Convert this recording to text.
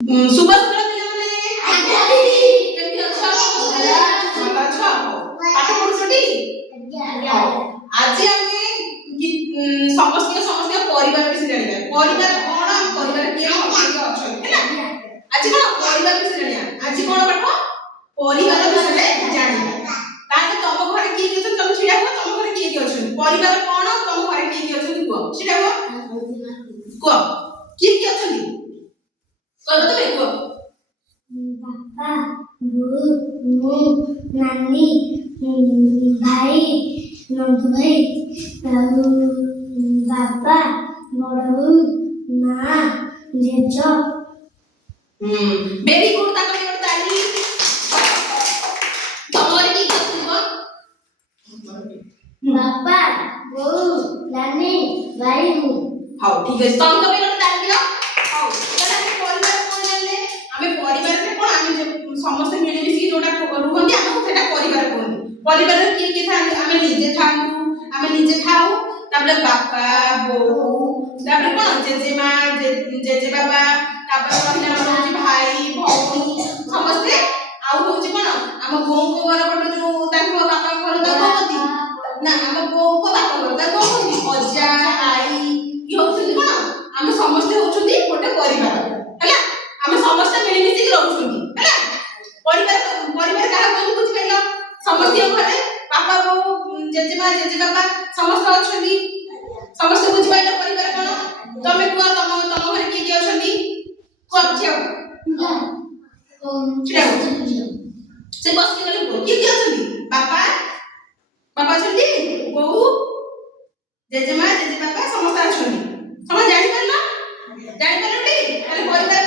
सुबह सकाळ पिलाମାନେ କେମିତି ଅଛ? ଭଲ ଅଛ? ପାଠ ପଢୁଛଟି? ଆଜି ଆମେ ସମସ୍ତ ପରିବାର ବିଷୟରେ ଜାଣିବା। ପରିବାର କଣ? ପରିବାର କିଏ ଅଛନ୍ତି ହେଲା। ଆଜି କଣ ପରିବାର ବିଷୟରେ ଜାଣିବା। ଆଜି କଣ ପାଠ? ପରିବାର ବିଷୟରେ ଜାଣିବା। ତାହେଲେ ତମ ଘରେ କିଏ କିଏ ଅଛନ୍ତି? ତମେ ଛିଡା ହୁଅ। ତମ ଘରେ କିଏ କିଏ ଅଛନ୍ତି? ପରିବାର କଣ? ତମ ଘରେ କିଏ କିଏ ଅଛନ୍ତି କୁହ। ଛିଡା ହୁଅ। କୁହ କିଏ କିଏ ଅଛନ୍ତି? କହିବ ତମେ କୁହ। बापा बोऊ मु नानी भाई नंदू भाई बापा बड़ बोऊ माँ जेज। Very good. ताको एक ताली। तमरे की करथिबो? बापा बोऊ नानी भाई मु। हां ठीक है। तम तो एक ताली दियो। हां ताले हम परिवार कोन जानले? हमें परिवार में कोन हमें समस्त मिली मिसी जोटा रुहंती हमको सेटा परिवार कोन। परिवार में किए किए थांती? हमें निजे खाऊ तापरे बापा बोऊ तापरे कोन जेजेमा जेजे बाबा तापरे महिला मन भाई भौणी समस्त आउ होची कोन हम बोऊ को घर पट जो ताको बापा घर ताको होती ना हम बोऊ को बापा घर ताको होती अज्जा आई ई होती कोन हम समस्त होचुंदी गोटे परिवार हैला। हम समस्त मिली मिसी रहउछुंदी हैला। परिवार काहा कोन बुझि पाइलो? समस्त घरे बापा बोऊ जेजेमा जेजे बाबा समस्त अछुंदी। समस्त बुझि पाइलो परिवार कोन? तमे कुआ तम घरे की की अछुंदी? कुआ छियो से बस के गले की की अछुंदी? बापा अछुंदी बोऊ जेजेमा जेजे बाबा समस्त अछुंदी। समझ जानि पारलो? टी? ताले परिवार